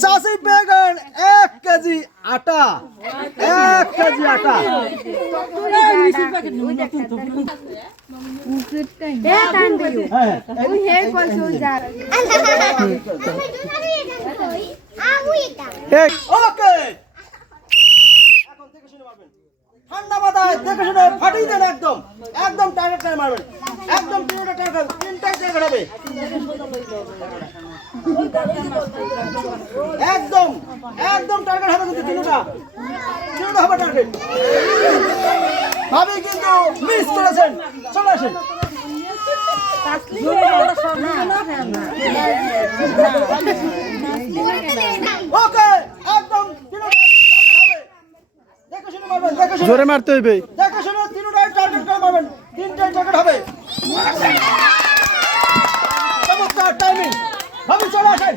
চাষি বেগুন এক কেজি আটা, এক কেজি আটা। ওকে। এখন ঠান্ডা মাথায় দেখে শুনে ফাটিয়ে দেন একদম। একদম টার্গেট মারবেন। একদম টার্গেট হবে একদম একদম টার্গেট হবে কিন্তু তিনটা। তিনটা হবে টার্গেট ভাবি কিন্তু মিস করেছেন। চলে আসেন। ওকে একদম তিনটা জোরে মারতে হইবে। দেখে শুনে তিনটাই টার্গেট করে মারবেন। তিনটাই টার্গেট হবে। টাইমিং চলে আসেন।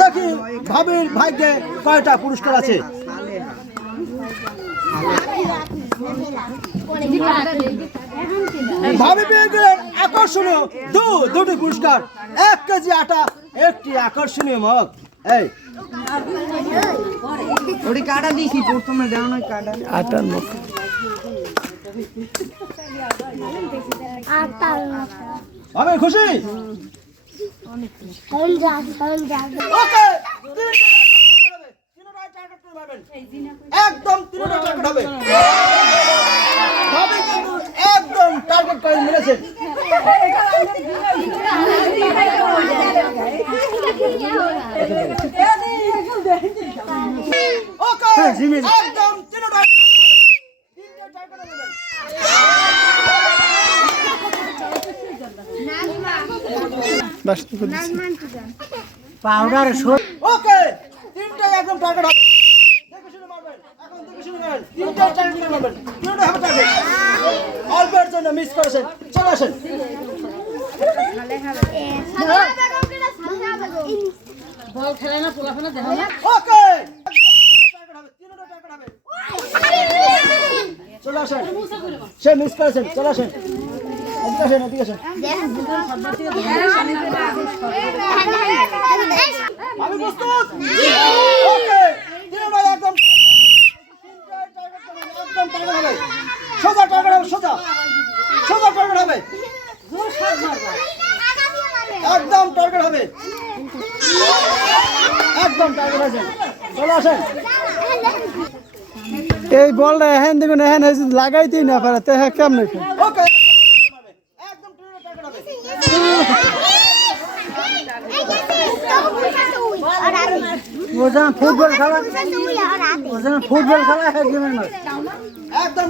দেখি, ভাবির ভাগ্যে কয়টা পুরস্কার আছে? ভাবি আকর্ষণীয় দু, দুটি পুরস্কার। এক কেজি আটা, একটি আকর্ষণীয় মগ। এই ওটি কাটা দিছি প্রথমে নয় কাটা। আটার মুখ ভাবি খুশি? ওকে একদম তিনটা টার্গেট হবে। ভাবি কিন্তু একদম টার্গেট করে মিলেছে ওকে একদম তিনটা তিনটা টার্গেট হবে। বাস পাউডার ওকে তিনটাই একদম টার্গেট হবে। দেখে শুনে মারবেন এখন দেখে শুনে মারবেন তিনটাই টার্গেট মারবেন। তিনটা হবে টার্গেট অল্পের জন্য মিস করেছেন। চলে আসেন। ওকে। চলে আসেন। সে মিস করেছেন চলে আসেন। আসেন আসেন। আমি প্রস্তুত? একদম তিনটাই টার্গেট করবেন, একদম টার্গেট হবে। সোজা টার্গেট হবে সোজা। সোজা টার্গেট হবে। একদম টার্গেট হবে। একদম টার্গেট আছে। চলে আসেন। এই বলটা এহেন দেখুন এহেন লাগাইতেই না পারে, তে হ্যাঁ কেমনে ফুটবল খেলা ফুটবল খেলা একদম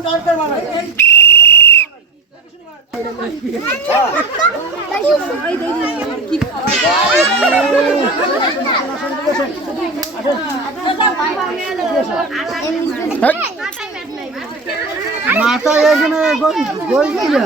মাথা এখানে গোল দিলে